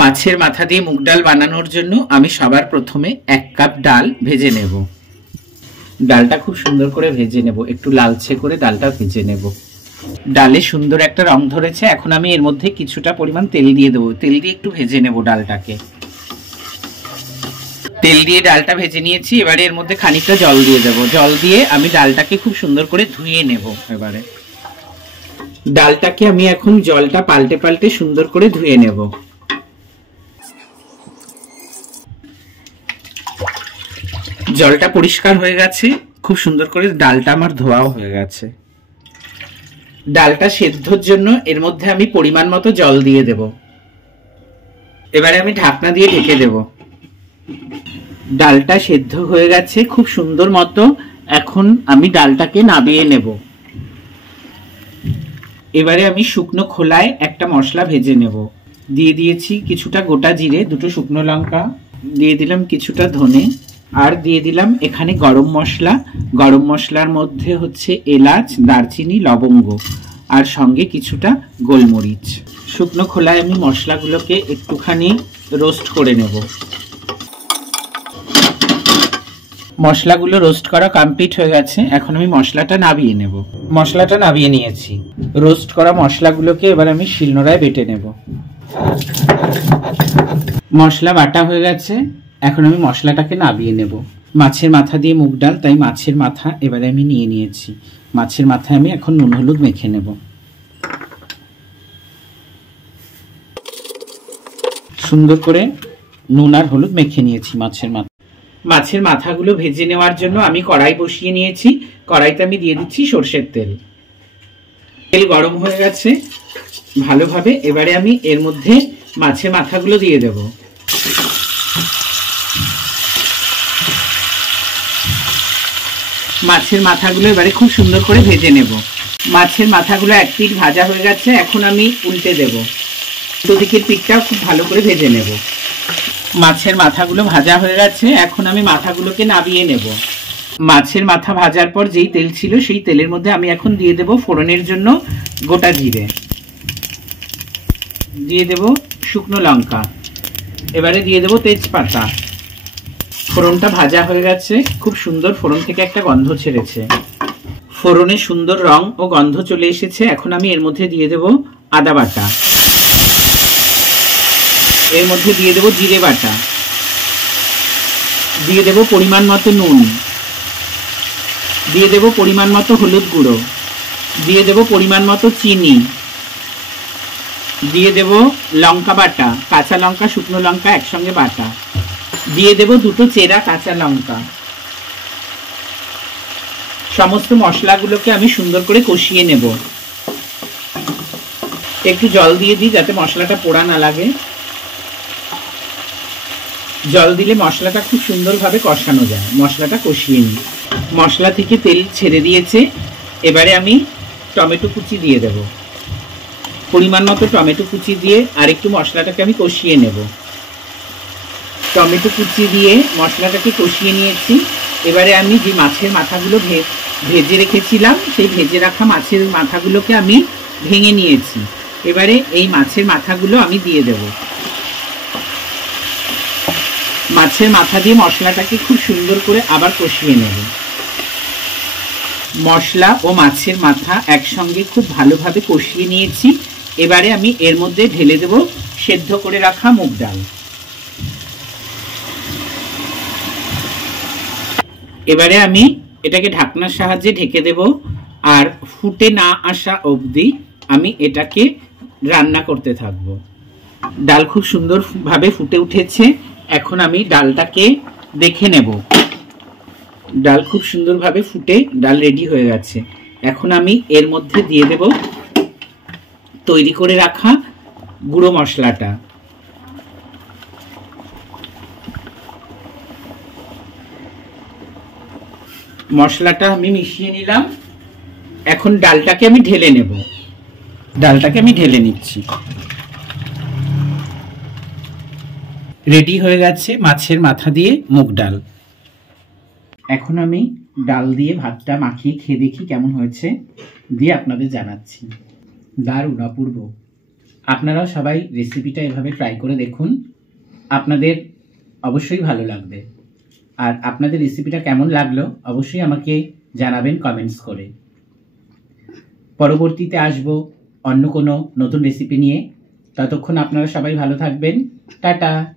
মাছের মাথা দিয়ে মুগ ডাল বানানোর জন্য আমি সবার প্রথমে 1 কাপ ডাল ভেজে নেব। ডালটা খুব সুন্দর করে ভেজে নেব, একটু লালচে করে ডালটা ভেজে নেব। ডালে সুন্দর একটা রং ধরেছে। এখন আমি এর মধ্যে কিছুটা পরিমাণ তেল দিয়ে দেবো। তেল দিয়ে একটু ভেজে নেব ডালটাকে। তেল দিয়ে ডালটা ভেজে নিয়েছি। এবারে এর মধ্যে খানিকটা জল দিয়ে দেবো। জল দিয়ে আমি ডালটাকে খুব সুন্দর করে ধুয়ে নেব। এবারে ডালটাকে আমি এখন জলটা পাল্টে পাল্টে সুন্দর করে ধুয়ে নেব। জলটা পরিষ্কার হয়ে গেছে, খুব সুন্দর করে ডালটা আমার ধোয়াও হয়ে গেছে। ডালটা সেদ্ধর জন্য এর মধ্যে আমি পরিমাণ মতো জল দিয়ে দেব। এবারে আমি ঢাকনা দিয়ে ঢেকে দেব। ডালটা সেদ্ধ হয়ে গেছে খুব সুন্দর মতো। এখন আমি ডালটাকে নামিয়ে নেব। এবারে আমি শুকনো খোলায় একটা মশলা ভেজে নেব। দিয়ে দিয়েছি কিছুটা গোটা জিরে, 2টো শুকনো লঙ্কা, দিয়ে দিলাম কিছুটা ধনে, আর দিয়ে দিলাম এখানে গরম মশলা। গরম মশলার মধ্যে হচ্ছে এলাচ, দারচিনি, লবঙ্গ, আর সঙ্গে কিছুটা গোলমরিচ। শুকনো খোলায় আমি মশলাগুলোকে একটুখানি রোস্ট করে নেব। মশলাগুলো রোস্ট করা কমপ্লিট হয়ে গেছে। এখন আমি মশলাটা নামিয়ে নেব। মশলাটা নামিয়ে নিয়েছি। রোস্ট করা মশলাগুলোকে এবার আমি শিলনোড়ায় বেটে নেব। মশলা বাটা হয়ে গেছে। এখন আমি মশলাটাকে নামিয়ে নেব। মাছের মাথা দিয়ে মুগ ডাল, তাই মাছের মাথা এবারে আমি নিয়ে নিয়েছি। মাছের মাথায় আমি এখন নুন হলুদ মেখে নেব। সুন্দর করে নুন আর হলুদ মেখে নিয়েছি মাছের মাথা। মাছের মাথাগুলো ভেজে নেওয়ার জন্য আমি কড়াই বসিয়ে নিয়েছি। কড়াইতে আমি দিয়ে দিচ্ছি সর্ষের তেল। তেল গরম হয়ে গেছে ভালোভাবে। এবারে আমি এর মধ্যে মাছের মাথাগুলো দিয়ে দেব। মাছের মাথাগুলো এবারে খুব সুন্দর করে ভেজে নেব। মাছের মাথাগুলো এক পিঠ ভাজা হয়ে গেছে। এখন আমি উল্টে দেব। দুদিকের পিঠটাও খুব ভালো করে ভেজে নেব। মাছের মাথাগুলো ভাজা হয়ে গেছে। এখন আমি মাথাগুলোকে নামিয়ে নেব। মাছের মাথা ভাজার পর যেই তেল ছিল সেই তেলের মধ্যে আমি এখন দিয়ে দেব ফোড়নের জন্য গোটা জিরে, দিয়ে দেব শুকনো লঙ্কা, এবারে দিয়ে দেব তেজপাতা। ফোড়নটা ভাজা হয়ে গেছে, খুব সুন্দর ফোড়ন থেকে একটা গন্ধ ছেড়েছে। ফোড়নে সুন্দর রং ও গন্ধ চলে এসেছে। এখন আমি এর মধ্যে দিয়ে দেব আদা বাটা, এর মধ্যে দিয়ে দেব জিরে বাটা, দিয়ে দেব পরিমাণ মতো নুন, দিয়ে দেব পরিমাণ মতো হলুদ গুঁড়ো, দিয়ে দেব পরিমাণ মতো চিনি, দিয়ে দেব লঙ্কা বাটা, কাঁচা লঙ্কা শুকনো লঙ্কা একসঙ্গে বাটা, দিয়ে দেব 2টো চেরা কাঁচা লঙ্কা। সমস্ত মশলাগুলোকে আমি সুন্দর করে কষিয়ে নেব। একটু জল দিয়ে দিই যাতে মশলাটা পোড়া না লাগে। জল দিলে মশলাটা খুব সুন্দরভাবে কষানো যায়। মশলাটা কষিয়ে নিই। মশলা থেকে তেল ছেড়ে দিয়েছে। এবারে আমি টমেটো কুচি দিয়ে দেব। পরিমাণ মতো টমেটো কুচি দিয়ে আর একটু মশলাটাকে আমি কষিয়ে নেব। টমেটো কুচি দিয়ে মশলাটাকে কষিয়ে নিয়েছি। এবারে আমি যে মাছের মাথাগুলো ভেজে রেখেছিলাম সেই ভেজে রাখা মাছের মাথাগুলোকে আমি ভেঙে নিয়েছি। এবারে এই মাছের মাথাগুলো আমি দিয়ে দেব। মাছের মাথা দিয়ে মশলাটাকে খুব সুন্দর করে আবার কষিয়ে নেব। মশলা ও মাছের মাথা একসঙ্গে খুব ভালোভাবে কষিয়ে নিয়েছি। এবারে আমি এর মধ্যে ঢেলে দেব সেদ্ধ করে রাখা মুগ ডাল। এবারে আমি এটাকে ঢাকনার সাহায্যে ঢেকে দেব। আর ফুটে না আসা অবধি আমি এটাকে রান্না করতে থাকবো। ডাল খুব সুন্দরভাবে ফুটে উঠেছে। এখন আমি ডালটাকে দেখে নেব। ডাল খুব সুন্দরভাবে ফুটে ডাল রেডি হয়ে গেছে। এখন আমি এর মধ্যে দিয়ে দেব তৈরি করে রাখা গুঁড়ো মশলাটা। মশলাটা আমি মিশিয়ে নিলাম। এখন ডালটাকে আমি ঢেলে নেব। ডালটাকে আমি ঢেলে নিচ্ছি। রেডি হয়ে গেছে মাছের মাথা দিয়ে মুগ ডাল। এখন আমি ডাল দিয়ে ভাতটা মাখিয়ে খেয়ে দেখি কেমন হয়েছে, দিয়ে আপনাদের জানাচ্ছি। দারুণ, অপূর্ব। আপনারাও সবাই রেসিপিটা এভাবে ট্রাই করে দেখুন, আপনাদের অবশ্যই ভালো লাগবে। আর আপনাদের রেসিপিটা কেমন লাগলো অবশ্যই আমাকে জানাবেন কমেন্টস করে। পরবর্তীতে আসব অন্য কোনো নতুন রেসিপি নিয়ে। ততক্ষণ আপনারা সবাই ভালো থাকবেন। টাটা।